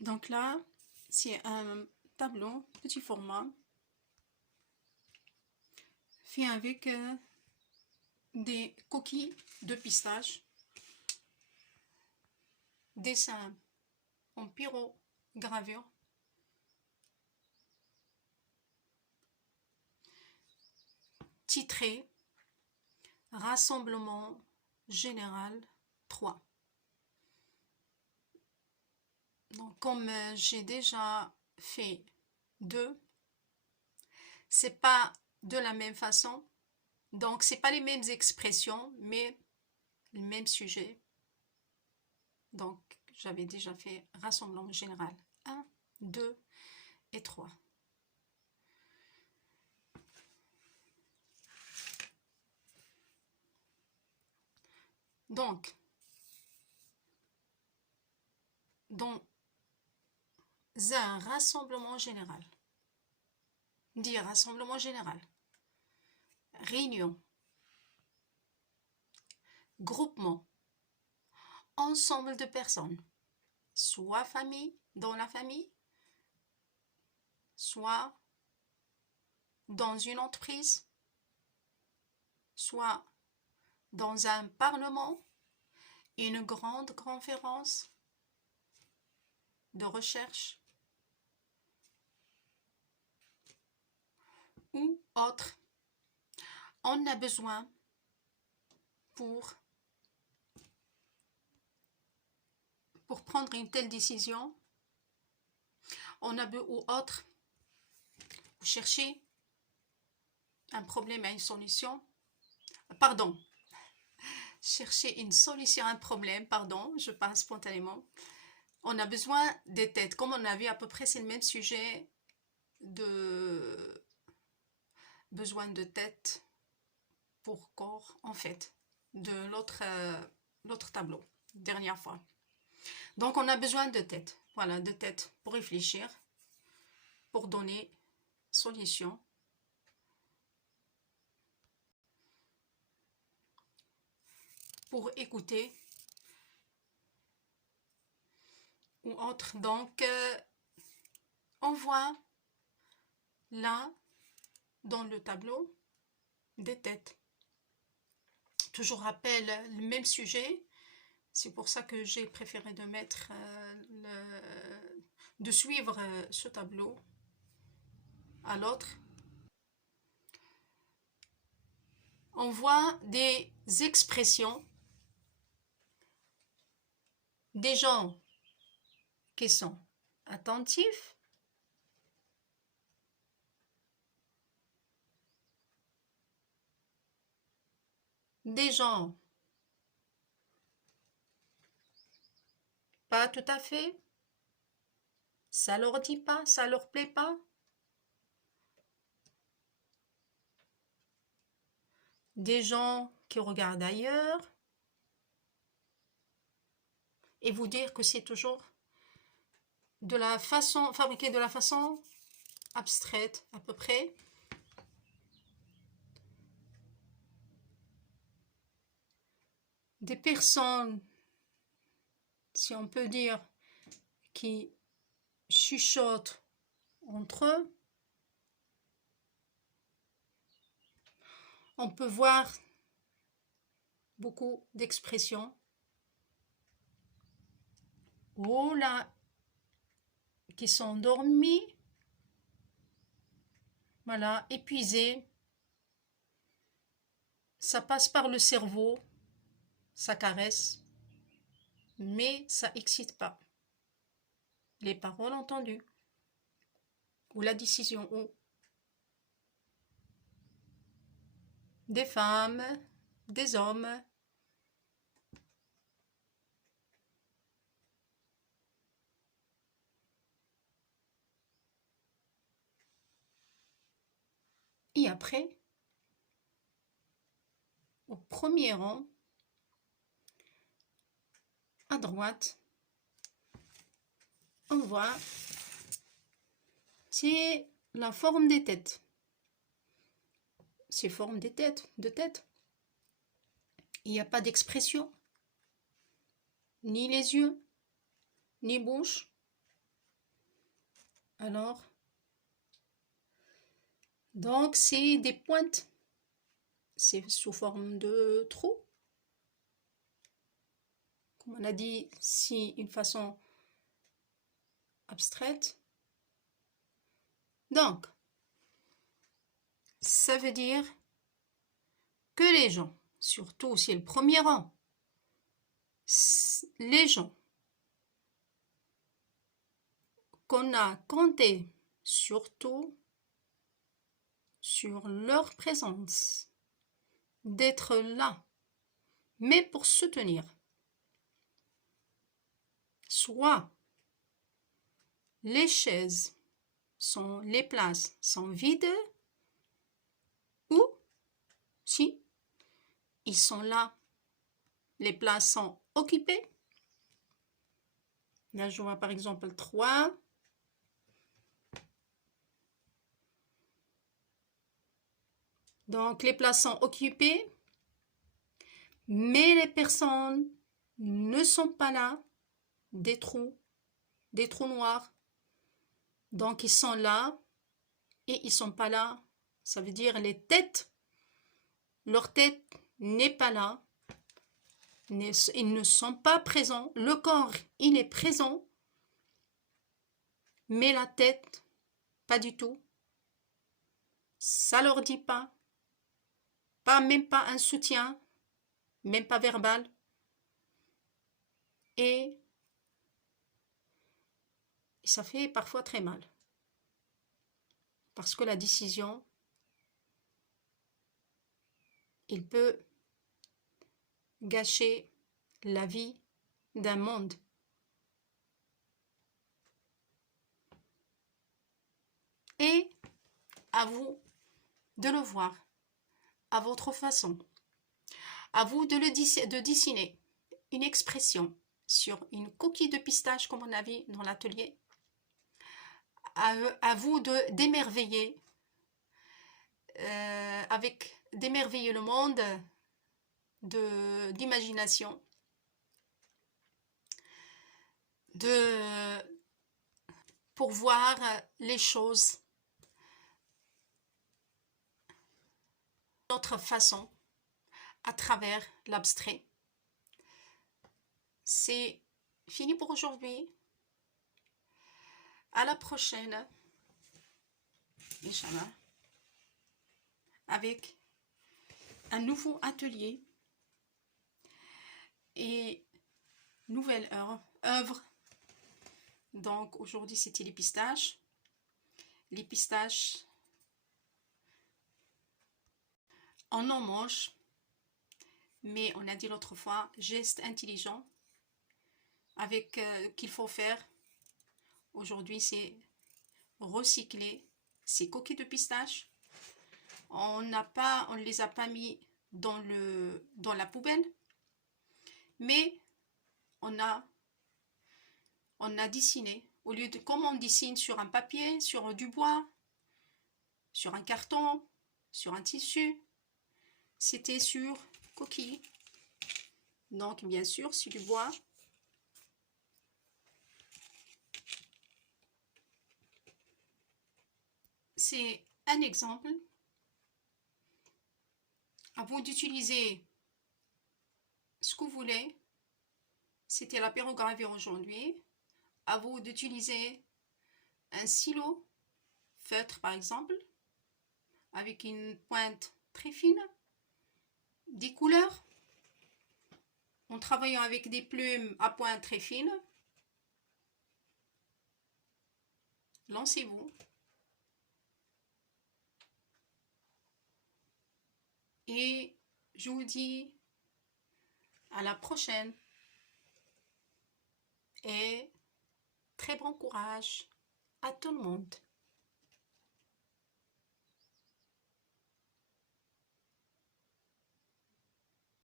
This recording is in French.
Donc là, c'est un tableau petit format fait avec des coquilles de pistache, dessin en pyrogravure, titré Rassemblement général 3. Donc, comme j'ai déjà fait deux, c'est pas de la même façon, donc c'est pas les mêmes expressions, mais le même sujet. Donc, j'avais déjà fait rassemblement général 1, 2 et 3. Donc, dans un rassemblement général, dire rassemblement général, réunion, groupement, ensemble de personnes, soit famille, dans la famille, soit dans une entreprise, soit dans un parlement, une grande conférence de recherche ou autre. On a besoin pour prendre une telle décision, on a besoin ou autre, vous cherchez un problème à une solution, pardon, chercher une solution à un problème, pardon, je parle spontanément. On a besoin des têtes, comme on a vu à peu près, c'est le même sujet de besoin de tête pour corps, en fait, de l'autre tableau, dernière fois. Donc, on a besoin de tête, voilà, de tête pour réfléchir, pour donner solution. Pour écouter ou autre. Donc, on voit là, dans le tableau, des têtes. Toujours rappelle le même sujet. C'est pour ça que j'ai préféré de mettre de suivre ce tableau à l'autre. On voit des expressions, des gens qui sont attentifs, des gens pas tout à fait, ça leur dit pas, ça leur plaît pas. Des gens qui regardent ailleurs, et vous dire que c'est toujours de la façon, fabriqué de la façon abstraite à peu près. Des personnes, si on peut dire, qui chuchotent entre eux. On peut voir beaucoup d'expressions. Oh là, qui sont endormis. Voilà, épuisés. Ça passe par le cerveau, ça caresse, mais ça excite pas. Les paroles entendues ou la décision ou des femmes, des hommes. Et après, au premier rang, à droite, on voit, c'est la forme des têtes. C'est forme des têtes, de tête. Il n'y a pas d'expression, ni les yeux, ni bouche. Alors, donc c'est des pointes. C'est sous forme de trous. Comme on a dit, si une façon abstraite. Donc, ça veut dire que les gens, surtout si le premier rang, les gens qu'on a compté surtout sur leur présence, d'être là, mais pour soutenir, soit les chaises les places sont vides, ou si ils sont là, les places sont occupées. Là, je vois par exemple 3. Donc, les places sont occupées, mais les personnes ne sont pas là, des trous noirs. Donc, ils sont là et ils sont pas là. Ça veut dire les têtes, leur tête n'est pas là. Ils ne sont pas présents. Le corps, il est présent, mais la tête, pas du tout. Ça leur dit pas. Même pas un soutien, même pas verbal. Et ça fait parfois très mal. Parce que la décision, il peut gâcher la vie d'un monde. Et à vous de le voir à votre façon. À vous de dessiner une expression sur une coquille de pistache comme on a vu dans l'atelier. À vous d'émerveiller d'émerveiller le monde d'imagination, pour voir les choses d'autre façon à travers l'abstrait. C'est fini pour aujourd'hui. À la prochaine, Inch'Allah, avec un nouveau atelier et nouvelle œuvre. Donc aujourd'hui c'était les pistaches. Les pistaches, on en mange, mais on a dit l'autre fois, geste intelligent avec qu'il faut faire aujourd'hui, c'est recycler ces coquilles de pistache. On ne les a pas mis dans la poubelle, mais on a dessiné, au lieu de comme on dessine sur un papier, sur du bois, sur un carton, sur un tissu, c'était sur coquille. Donc bien sûr sur du bois. C'est un exemple. À vous d'utiliser ce que vous voulez. C'était la pyrogravure aujourd'hui. À vous d'utiliser un stylo feutre par exemple, avec une pointe très fine, des couleurs, en travaillant avec des plumes à pointe très fine. Lancez-vous. Et je vous dis à la prochaine. Et très bon courage à tout le monde.